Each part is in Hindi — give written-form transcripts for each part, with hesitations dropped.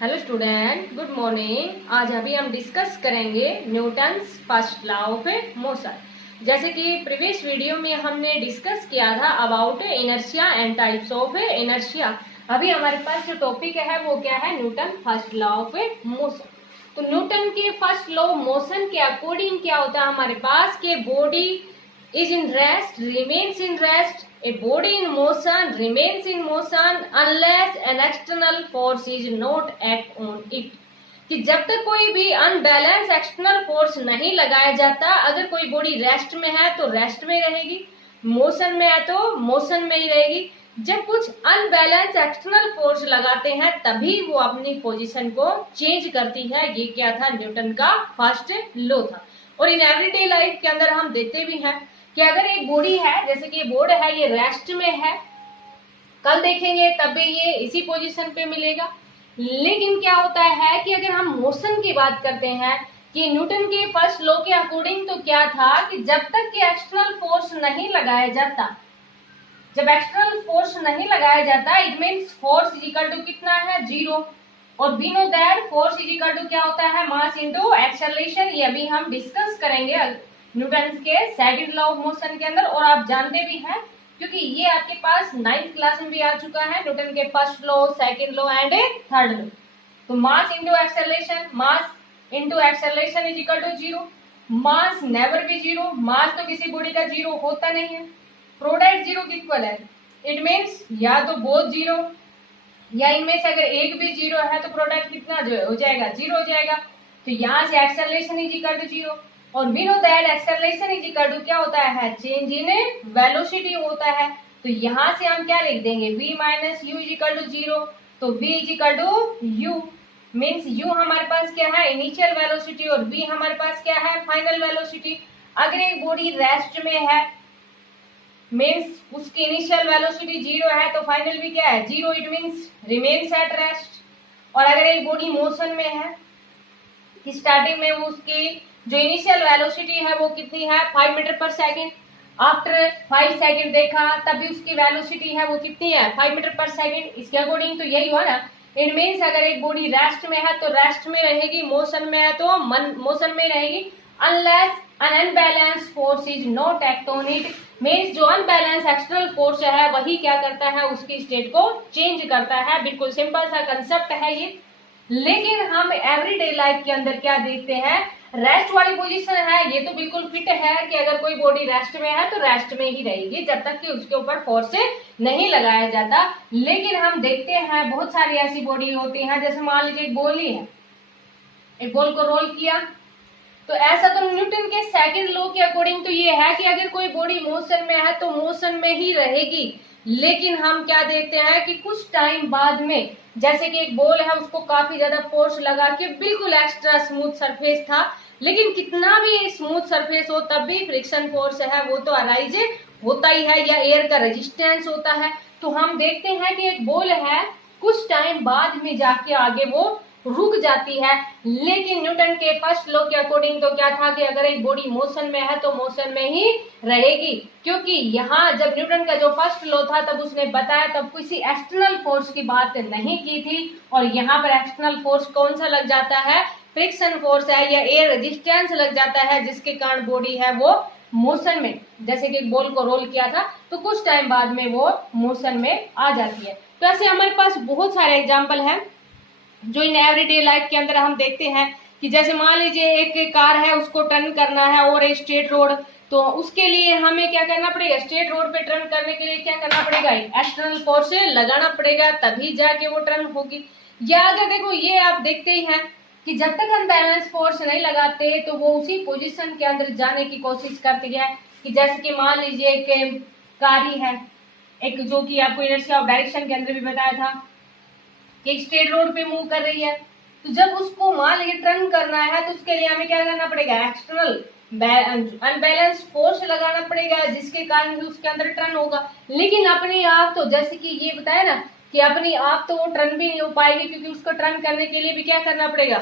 Hello student, good morning. आज अभी हम डिस्कस करेंगे Newton's first law of motion. जैसे कि प्रीवियस वीडियो में हमने डिस्कस किया था about inertia and types of inertia. अभी हमारे पास जो टॉपिक है वो क्या है, Newton first law of motion. तो न्यूटन के फर्स्ट लॉ ऑफ मोशन के अकॉर्डिंग क्या होता है हमारे पास कि body is in rest, remains in rest, a body in motion remains in motion unless an external force is not act on it। कि जब तक कोई भी अनबैलेंस एक्सटर्नल फोर्स नहीं लगाया जाता, अगर कोई बॉडी रेस्ट में है तो रेस्ट में रहेगी, मोशन में है तो मोशन में ही रहेगी। जब कुछ अनबैलेंस एक्सटर्नल फोर्स लगाते हैं तभी वो अपनी पोजीशन को चेंज करती है। ये क्या था, न्यूटन का फर्स्ट लॉ था। और इन एवरीडे लाइफ के अंदर हम देखते भी हैं कि अगर एक बॉडी है, जैसे कि बोर्ड है, ये रेस्ट में है, कल देखेंगे तब भी ये इसी पोजीशन पे मिलेगा। लेकिन क्या होता है कि अगर हम मोशन की बात करते हैं कि न्यूटन के फर्स्ट लॉ के अकॉर्डिंग तो क्या था कि जब तक कि एक्सटर्नल फोर्स नहीं लगाया जाता, जब एक्सटर्नल फोर्स नहीं लगाया जाता, it means force is equal to कितना है, 0। और we know that force is equal to क्या होता है, मास इनटू एक्सेलरेशन। ये अभी हम डिस्कस करेंगे न्यूटन के सेकंड लॉ ऑफ मोशन के अंदर। और आप जानते भी हैं क्योंकि ये आपके पास 9th क्लास में भी आ चुका है, न्यूटन के first law, second law and third law. तो mass into acceleration, mass into acceleration is equal to 0। Mass never भी 0, मास तो किसी बॉडी का 0 होता नहीं है। प्रोडक्ट 0 की इक्वल है, इट मीन्स या तो बोथ 0 या इनमें से अगर एक भी 0 है तो प्रोडक्ट कितना जो हो जाएगा, 0 हो जाएगा। तो यहाँ से एक्सेलरेशन इज इक्वल टू 0। और we know that acceleration is equal to क्या होता है, चेंज इन वेलोसिटी होता है। तो यहाँ से हम क्या लिख देंगे, v minus u is equal to 0। तो v is equal to u, means u हमारे पास क्या है, इनिशियल वेलोसिटी, और v हमारे पास क्या है, फाइनल वेलोसिटी। अगर एक बॉडी रेस्ट में है मीन्स उसकी इनिशियल वेलोसिटी 0 है तो फाइनल भी क्या है, 0, it means remains at rest. और अगर एक बॉडी मोशन में है, स्टार्टिंग में उसकी जो इनिशियल वेलोसिटी है वो कितनी है, 5 मीटर पर सेकेंड। आफ्टर 5 सेकेंड देखा तब भी उसकी वेलोसिटी है वो कितनी है, 5 मीटर पर सेकेंड। इसके अकॉर्डिंग तो यही हुआ ना। इट मीन्स अगर एक बॉडी रेस्ट में है तो रेस्ट में रहेगी, मोशन में है तो मोशन में रहेगी, unless an unbalanced force is not act on it। Means जो अनबैलेंस एक्सटर्नल फोर्स है वही क्या करता है, उसकी स्टेट को चेंज करता है। बिल्कुल सिंपल सा कंसेप्ट है ये। लेकिन हम एवरीडे लाइफ के अंदर क्या देखते हैं, रेस्ट वाली पोजीशन है, ये तो बिल्कुल फिट है कि अगर कोई बॉडी रेस्ट में है तो रेस्ट में ही रहेगी जब तक कि उसके ऊपर फोर्स नहीं लगाया जाता। लेकिन हम देखते हैं बहुत सारी ऐसी बॉडी होती है, जैसे मान लीजिए एक बॉल ही है, एक बॉल को रोल किया, तो ऐसा तो न्यूटन के सेकंड लॉ के अकॉर्डिंग तो ये है कि अगर कोई बॉडी मोशन में है तो मोशन में ही रहेगी। लेकिन हम क्या देखते हैं कि कुछ टाइम बाद में, जैसे कि एक बॉल है उसको काफी ज्यादा फोर्स लगा के बिल्कुल एक्स्ट्रा स्मूथ सरफेस था, लेकिन कितना भी स्मूथ सरफेस हो तब भी फ्रिक्शन फोर्स है वो तो अराइज होता ही है, या एयर का रेजिस्टेंस होता है। तो हम देखते हैं कि एक बॉल है, कुछ टाइम बाद में जाके आगे वो रुक जाती है। लेकिन न्यूटन के फर्स्ट लॉ के अकॉर्डिंग तो क्या था कि अगर एक बॉडी मोशन में है तो मोशन में ही रहेगी। क्योंकि यहाँ जब न्यूटन का जो फर्स्ट लॉ था तब उसने बताया, तब किसी एक्सटर्नल फोर्स की बात नहीं की थी। और यहाँ पर एक्सटर्नल फोर्स कौन सा लग जाता है, फ्रिक्शन फोर्स है या एयर रेजिस्टेंस लग जाता है, जिसके कारण बॉडी है वो मोशन में, जैसे कि एक बॉल को रोल किया था तो कुछ टाइम बाद में वो मोशन में आ जाती है। तो ऐसे हमारे पास बहुत सारे एग्जाम्पल हैं जो इन एवरीडे लाइफ के अंदर हम देखते हैं कि जैसे मान लीजिए एक कार है, उसको टर्न करना है और एक स्ट्रेट रोड, तो उसके लिए हमें क्या करना पड़ेगा, स्ट्रेट रोड पे टर्न करने के लिए क्या करना पड़ेगा, एक्सटर्नल फोर्स लगाना पड़ेगा, तभी जाके वो टर्न होगी। या अगर देखो ये आप देखते ही हैं कि जब तक हम बैलेंस फोर्स नहीं लगाते तो वो उसी पोजीशन के अंदर जाने की कोशिश करती है। कि जैसे कि मान लीजिए एक कार ही है, एक जो कि आपको इनर्शिया ऑफ डायरेक्शन के अंदर भी बताया था कि स्ट्रेट रोड पे मूव कर रही है, तो जब उसको मान लीजिए टर्न करना है तो उसके लिए हमें क्या करना पड़ेगा, एक्सटर्नल अनबैलेंस फोर्स लगाना पड़ेगा, जिसके कारण ही उसके अंदर टर्न होगा। लेकिन अपने आप तो जैसे कि ये बताया ना कि अपने आप तो वो टर्न भी नहीं हो पाएगी, क्योंकि उसको टर्न करने के लिए भी क्या करना पड़ेगा,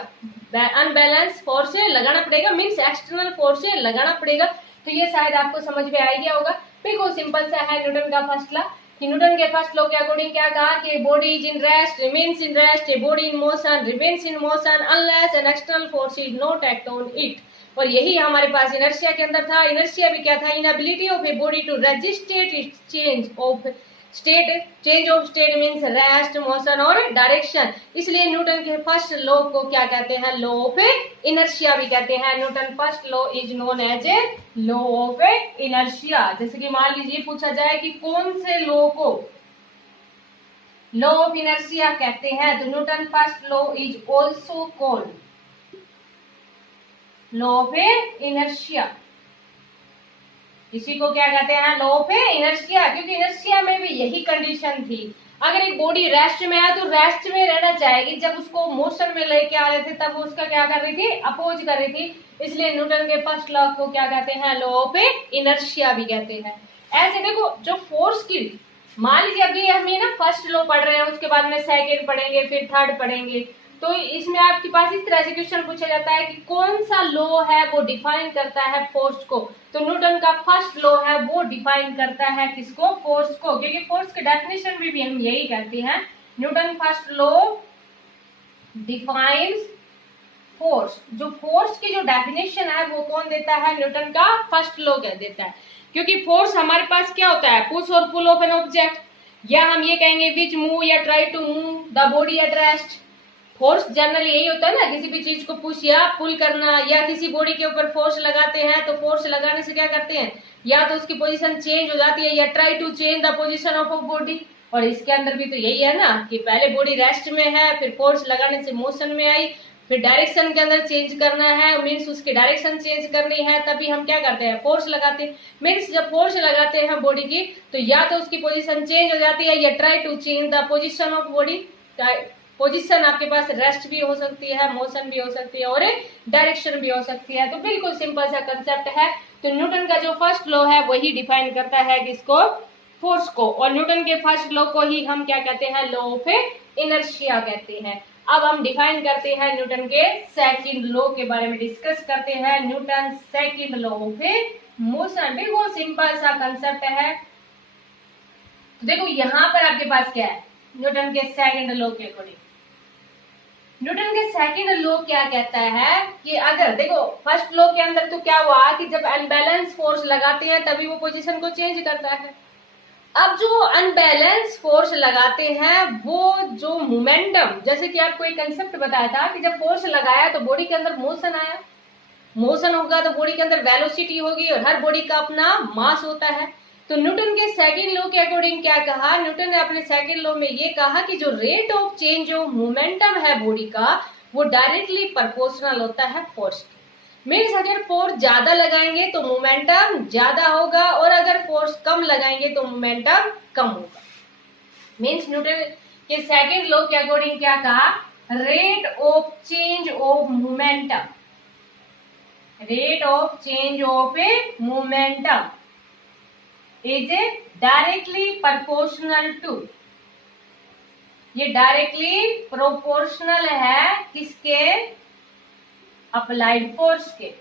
अनबैलेंस फोर्स लगाना पड़ेगा, मीन्स एक्सटर्नल फोर्स लगाना पड़ेगा। तो ये शायद आपको समझ में आ गया होगा। बिल्कुल सिंपल सा है न्यूटन का फर्स्ट लॉ। कि न्यूटन के फर्स्ट लॉ के अकॉर्डिंग क्या कहा कि body is in rest remains in rest, a body in motion remains in motion unless an external force is not act on it. और यही हमारे पास इनर्शिया के अंदर था। इनर्शिया भी क्या था, inability of a body to resist change of state, change of state means rest, motion और डायरेक्शन। इसलिए न्यूटन के फर्स्ट लॉ को क्या कहते हैं, लॉ ऑफ इनर्शिया भी कहते हैं। Newton first law is known as a law of inertia. जैसे कि मान लीजिए पूछा जाए कि कौन से लॉ को लॉ ऑफ इनर्शिया कहते हैं, तो Newton first law is also called law of inertia. इसी को क्या कहते हैं, लॉ ऑफ इनर्शिया, क्योंकि इनर्शिया में भी यही कंडीशन थी। अगर एक बॉडी रेस्ट में है तो रेस्ट में रहना चाहेगी, जब उसको मोशन में लेके आ रहे थे तब उसका क्या कर रही थी, अपोज कर रही थी। इसलिए न्यूटन के फर्स्ट लॉ को क्या कहते हैं, लॉ ऑफ इनर्शिया भी कहते हैं। ऐसे देखो जो फोर्स की, मान लीजिए अभी हम ये ना फर्स्ट लॉ पढ़ रहे हैं, उसके बाद में सेकेंड पढ़ेंगे, फिर थर्ड पढ़ेंगे, तो इसमें आपके पास इस तरह से क्वेश्चन पूछा जाता है कि कौन सा लॉ है वो डिफाइन करता है फोर्स को। तो न्यूटन का फर्स्ट लॉ है वो डिफाइन करता है किसको, फोर्स को, क्योंकि फोर्स के डेफिनेशन में भी हम यही कहते हैं, Newton first law defines force. जो फोर्स की जो डेफिनेशन है वो कौन देता है, न्यूटन का फर्स्ट लॉ कह देता है। क्योंकि फोर्स हमारे पास क्या होता है, पुश और पुल ऑफ एन ऑब्जेक्ट, या हम ये कहेंगे विच मूव या try to move the body at rest. Force generally यही होता है ना, किसी भी चीज को पुश या पुल करना, या किसी बॉडी के ऊपर फोर्स लगाते हैं तो फोर्स लगाने से क्या करते हैं, या तो उसकी पोजीशन चेंज हो जाती है, या try to change the position of a body. और इसके अंदर भी तो यही है ना कि पहले बॉडी रेस्ट में है, फिर फोर्स लगाने से मोशन में आई, फिर डायरेक्शन के अंदर चेंज करना है, मीन्स उसकी डायरेक्शन चेंज करनी है, तभी हम क्या करते हैं, फोर्स लगाते हैं। मीन्स जब फोर्स लगाते हैं बॉडी की, तो या तो उसकी पोजीशन चेंज हो जाती है, या try to change the position of body. Position आपके पास रेस्ट भी हो सकती है, मोशन भी हो सकती है, और डायरेक्शन भी हो सकती है। तो बिल्कुल सिंपल सा कंसेप्ट है। तो न्यूटन का जो फर्स्ट लॉ है वही डिफाइन करता है किसको, फोर्स को। और न्यूटन के फर्स्ट लॉ को ही हम क्या कहते हैं, लॉ ऑफ इनर्शिया कहते हैं। अब हम डिफाइन करते हैं न्यूटन के सेकंड लॉ के बारे में डिस्कस करते हैं। Newton second law of motion, बिल्कुल सिंपल सा कंसेप्ट है। तो देखो यहाँ पर आपके पास क्या है, न्यूटन के सेकंड लॉ के अकॉर्डिंग, न्यूटन के सेकंड लॉ क्या कहता है कि अगर देखो फर्स्ट लॉ के अंदर तो क्या हुआ कि जब अनबैलेंस फोर्स लगाते हैं तभी वो पोजीशन को चेंज करता है। अब जो अनबैलेंस फोर्स लगाते हैं वो जो मोमेंटम, जैसे कि आपको एक कंसेप्ट बताया था कि जब फोर्स लगाया तो बॉडी के अंदर मोशन आया, मोशन होगा तो बॉडी के अंदर वेलोसिटी होगी, और हर बॉडी का अपना मास होता है। तो न्यूटन के सेकंड लॉ के अकॉर्डिंग क्या कहा, न्यूटन ने अपने सेकंड लॉ में ये कहा कि जो rate of change of momentum है बॉडी का वो डायरेक्टली प्रोपोर्शनल होता है फोर्स के। मीन्स अगर फोर्स ज्यादा लगाएंगे तो मोमेंटम ज्यादा होगा, और अगर फोर्स कम लगाएंगे तो मोमेंटम कम होगा। मीन्स न्यूटन के सेकंड लॉ के अकॉर्डिंग क्या कहा, rate of change of momentum, rate of change of a momentum is directly proportional to, ये डायरेक्टली प्रोपोर्शनल है किसके, अप्लाइड फोर्स के,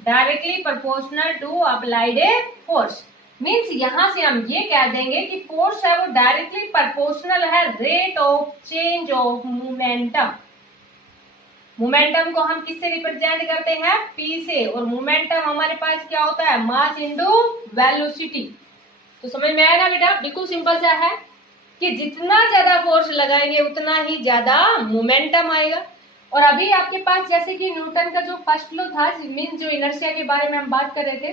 directly proportional to applied force. Means यहां से हम ये कह देंगे कि फोर्स है वो डायरेक्टली प्रोपोर्शनल है rate of change of momentum. Momentum को हम किससे रिप्रेजेंट करते हैं, पी से, और मोमेंटम हमारे पास क्या होता है, मास इनटू वेलोसिटी। तो समझ में आया ना बेटा, बिल्कुल सिंपल सा है कि जितना ज्यादा फोर्स लगाएंगे उतना ही ज्यादा मोमेंटम आएगा। और अभी आपके पास जैसे कि न्यूटन का जो फर्स्ट लॉ था, मीन्स जो इनर्शिया के बारे में हम बात कर रहे थे,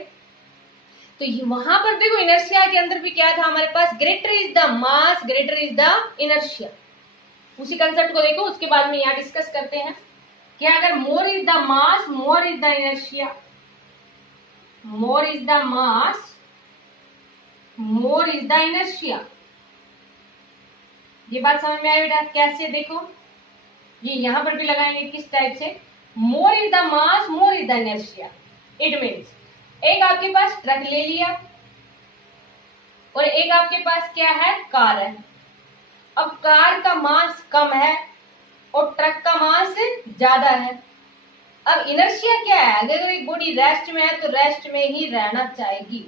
तो वहां पर देखो इनर्शिया के अंदर भी क्या था हमारे पास, greater is the mass greater is the inertia. उसी कंसेप्ट को देखो, उसके बाद में यहाँ डिस्कस करते हैं कि अगर more is the mass more is the inertia, more is the mass more is the inertia. ये बात समझ में आई बेटा, कैसे देखो, ये यहां पर भी लगाएंगे किस टाइप से, more is the mass more is the inertia. It means एक आपके पास ट्रक ले लिया और एक आपके पास क्या है, कार है। अब कार का मास कम है और ट्रक का मास ज्यादा है। अब इनर्शिया क्या है, अगर एक बॉडी रेस्ट में है तो रेस्ट में ही रहना चाहेगी।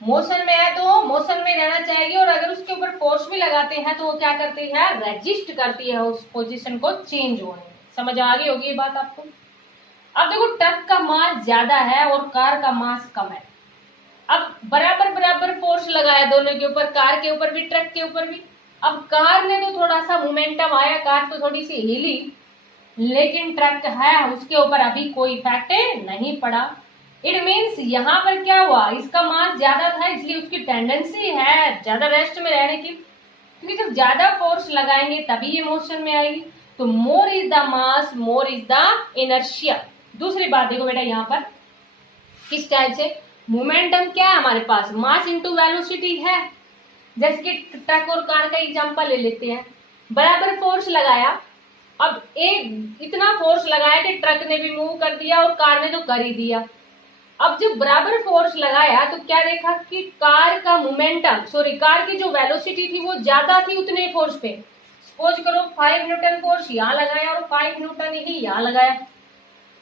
मोशन में है तो मोशन में रहना चाहिए, और अगर उसके ऊपर फोर्स भी लगाते हैं तो वो क्या करती है, रेजिस्ट करती है उस पोजीशन को चेंज होने में। समझ आ गई होगी ये बात आपको। अब देखो ट्रक का मास ज्यादा है और कार का मास कम है। अब बराबर बराबर फोर्स लगाया दोनों के ऊपर, कार के ऊपर भी ट्रक के ऊपर भी। अब कार ने तो थोड़ा सा मोमेंटम आया, कार तो थोड़ी सी हिली, लेकिन ट्रक है उसके ऊपर अभी कोई इफेक्ट नहीं पड़ा। इट मीन्स यहाँ पर क्या हुआ, इसका मास ज्यादा था इसलिए उसकी टेंडेंसी है ज्यादा रेस्ट में रहने की, क्योंकि जब ज्यादा फोर्स लगाएंगे तभी ये मोशन में आएगी। तो more is the mass, more is the inertia. दूसरी बात देखो बेटा, यहाँ पर किस टाइप से मोमेंटम क्या है हमारे पास, मास इंटू वेलोसिटी है। जैसे कि ट्रक और कार का एग्जांपल ले लेते हैं, बराबर फोर्स लगाया, अब एक इतना फोर्स लगाया कि ट्रक ने भी मूव कर दिया और कार ने तो कर ही दिया। अब जब बराबर फोर्स लगाया तो क्या देखा कि कार का मोमेंटम, सॉरी कार की जो वेलोसिटी थी वो ज्यादा थी उतने फोर्स पे। सपोज करो 5 न्यूटन फोर्स यहाँ लगाया और 5 न्यूटन ही यहाँ लगाया,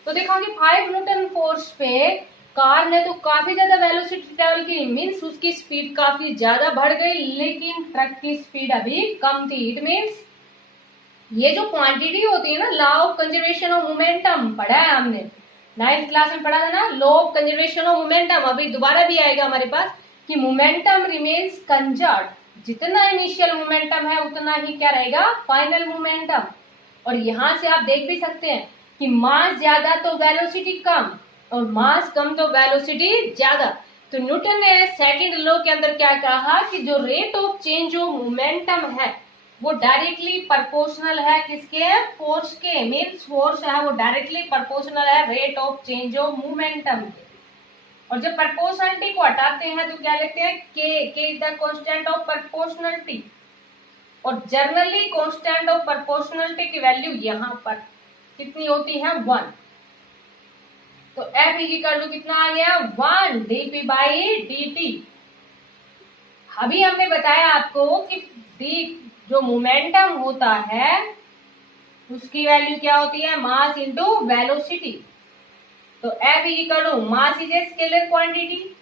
तो देखा कि 5 न्यूटन फोर्स पे कार ने तो काफी ज्यादा वेलोसिटी ट्रेवल की, मीन्स उसकी स्पीड काफी ज्यादा बढ़ गई, लेकिन ट्रक की स्पीड अभी कम थी। इट मीन्स ये जो क्वांटिटी होती है ना, law of conservation of momentum पढ़ा है हमने 9th क्लास में, पढ़ा था ना law of conservation of momentum. अभी दोबारा भी आएगा हमारे पास कि मोमेंटम रिमेन्स कंजर्व, जितना इनिशियल मोमेंटम है उतना ही क्या रहेगा, फाइनल मोमेंटम। और यहां से आप देख भी सकते हैं कि मास ज्यादा तो वेलोसिटी कम, और मास कम तो वेलोसिटी ज्यादा। तो न्यूटन ने सेकंड लॉ के अंदर क्या कहा कि जो rate of change of momentum है वो डायरेक्टली प्रोपोर्शनल है किसके, फोर्स के। मीन्स फोर्स है वो डायरेक्टली प्रोपोर्शनल है rate of change of momentum के। और जब प्रोपोर्शनलिटी को हटाते हैं तो क्या लेते हैं, के is the constant of proportionality, और जनरली कांस्टेंट ऑफ प्रोपोर्शनलिटी की वैल्यू यहाँ पर कितनी होती है, 1। तो F इक्वल टू कितना आ गया, 1 dp बाई dt। अभी हमने बताया आपको कि d जो मोमेंटम होता है उसकी वैल्यू क्या होती है, मास इंटू वेलोसिटी। तो F equal to mass is a scalar quantity,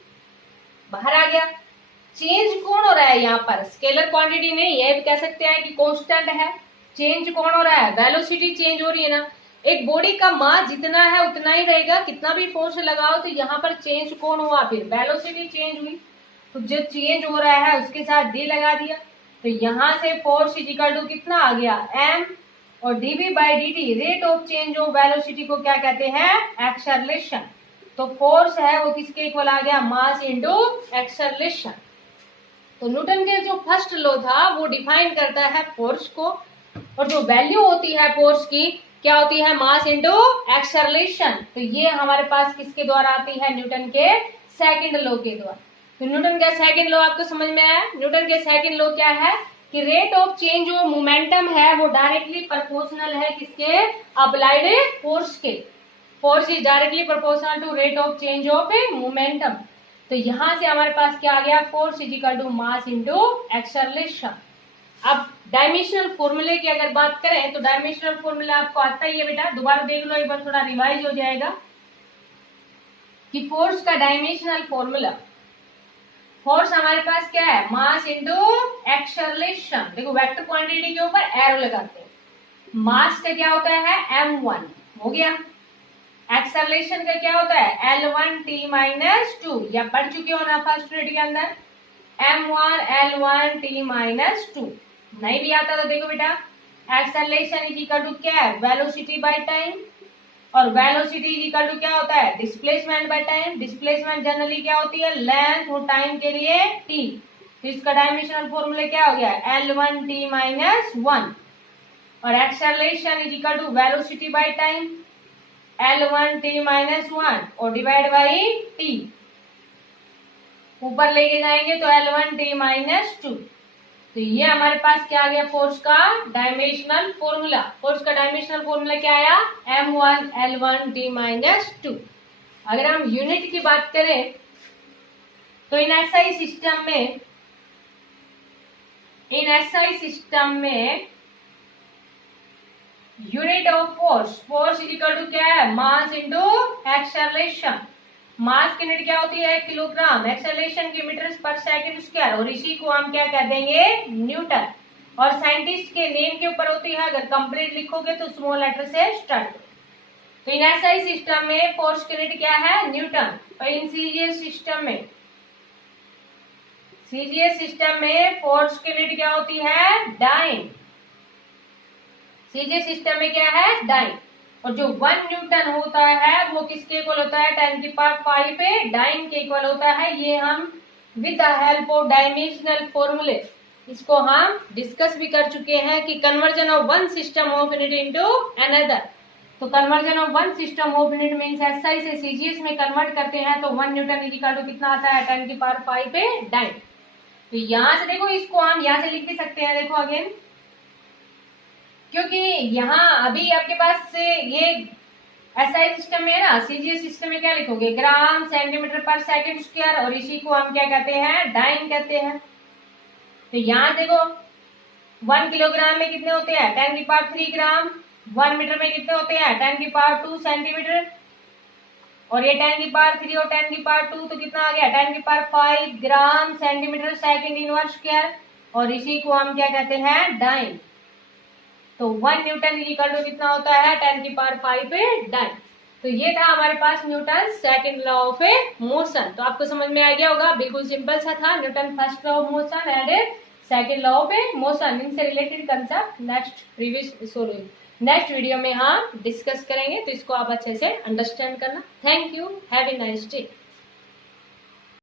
बाहर आ गया। चेंज कौन हो रहा है यहाँ पर, स्केलर क्वांटिटी नहीं, ये भी कह सकते हैं कि कांस्टेंट है। चेंज कौन हो रहा है, वेलोसिटी चेंज हो रही है ना। एक बॉडी का मास जितना है उतना ही रहेगा, कितना भी फोर्स लगाओ, तो यहाँ पर चेंज कौन हुआ, फिर वेलोसिटी चेंज हुई। तो जो चेंज हो रहा है उसके साथ डी लगा दिया, तो यहाँ से फोर्स इक्वल टू कितना आ गया, m, और dv by dt rate of change of velocity को क्या कहते हैं, एक्सेलरेशन। तो फोर्स है वो किसके इक्वल आ गया, मास इंटू एक्सेलरेशन। तो न्यूटन के जो फर्स्ट लॉ था वो डिफाइन करता है फोर्स को, और जो वैल्यू होती है फोर्स की क्या होती है, मास इंटू एक्सेलरेशन। तो ये हमारे पास किसके द्वारा आती है, न्यूटन के सेकंड लॉ के द्वारा। तो न्यूटन का सेकंड लॉ आपको समझ में आया। न्यूटन के सेकंड लॉ क्या है कि rate of change of momentum है वो डायरेक्टली प्रोपोर्शनल है किसके, अप्लाइड फोर्स के। Force is directly proportional to rate of change of momentum. तो यहां से हमारे पास क्या आ गया, force is equal to mass into acceleration. अब डायमेंशनल फॉर्मूले की अगर बात करें तो डायमेंशनल फॉर्मूला आपको आता ही है बेटा, दोबारा देख लो एक बार, थोड़ा रिवाइज हो जाएगा कि फोर्स का डायमेंशनल फॉर्मूला, फोर्स हमारे पास क्या है, मास इंटू एक्सेलरेशन। देखो वेक्टर क्वांटिटी के ऊपर एरो लगाते हैं, मास का क्या होता है m1 हो गया, एक्सेलरेशन का क्या होता है L1t माइनस 2, या पढ़ चुके हो ना फर्स्ट यूनिट के अंदर, m1 L1t माइनस 2। नहीं भी आता तो देखो बेटा, एक्सेलरेशन इज इक्वल टू क्या है, वेलोसिटी बाय टाइम, और वेलोसिटी इज इक्वल टू क्या होता है, displacement by time. Displacement generally क्या होती है, लेंथ और टाइम के लिए t। तो इसका डायमेंशनल फॉर्मूला क्या हो गया, L1t माइनस 1, और acceleration is equal to velocity by time L1t minus 1 और डिवाइड बाई t, ऊपर लेके जाएंगे तो L1t माइनस 2। तो ये हमारे पास क्या आ गया, फोर्स का डायमेंशनल फॉर्मूला। फोर्स का डायमेंशनल फॉर्मूला क्या आया, m1 L1t माइनस 2। अगर हम यूनिट की बात करें तो इन एसआई सिस्टम में unit of force, force equal to क्या है, मास इंटू एक्सेलरेशन। मास की यूनिट क्या होती है किलोग्राम, एक्सेलरेशन की मीटर्स पर सेकंड स्क्वायर, और इसी को हम क्या कह देंगे न्यूटन। और साइंटिस्ट के नेम के ऊपर होती है, अगर कंप्लीट लिखोगे तो स्मॉल लेटर से स्टार्ट। तो इन एसआई सिस्टम में फोर्स की यूनिट क्या है न्यूटन, और इन सीजीएस सिस्टम में फोर्स की यूनिट क्या होती है डाइन। सीजीएस सिस्टम में क्या है डाइन। और जो 1 न्यूटन होता है वो किसके इक्वल होता है 10⁵ पे डाइन के इक्वल होता है। ये हम with the help of dimensional फॉर्मूले इसको हम डिस्कस भी कर चुके हैं कि conversion of one system of unit into another. तो conversion of one system of unit means SI से सीजीएस में कन्वर्ट करते हैं तो 1 न्यूटन इक्वल टू कितना आता है 10⁵ पे डाइन। तो यहां से देखो इसको हम यहां से लिख भी सकते हैं, देखो अगेन, क्योंकि यहाँ अभी आपके पास ये एसआई सिस्टम में है ना, सीजीएस सिस्टम में क्या लिखोगे ग्राम सेंटीमीटर पर सेकंड स्क्वायर, और इसी को हम क्या कहते हैं डाइन कहते हैं। तो यहाँ देखो 1 किलोग्राम में कितने होते हैं 10⁵ ग्राम, 1 मीटर में कितने होते हैं 10⁵ सेंटीमीटर, और ये 10⁵ और 10⁵ तो कितना आ गया 10⁵ gram centimetre second inverse square, और इसी को हम क्या कहते हैं डाइन। तो 1 न्यूटन इक्वल टू कितना होता है 10⁵ पे डाइन। तो ये था हमारे पास Newton second law of a motion. तो आपको समझ में आ गया होगा, बिल्कुल सिंपल सा था Newton first law of motion and second law of a motion. इनसे रिलेटेड कंसेप्ट नेक्स्ट वीडियो में हम डिस्कस करेंगे, तो इसको आप अच्छे से अंडरस्टैंड करना। Thank you, have a nice day.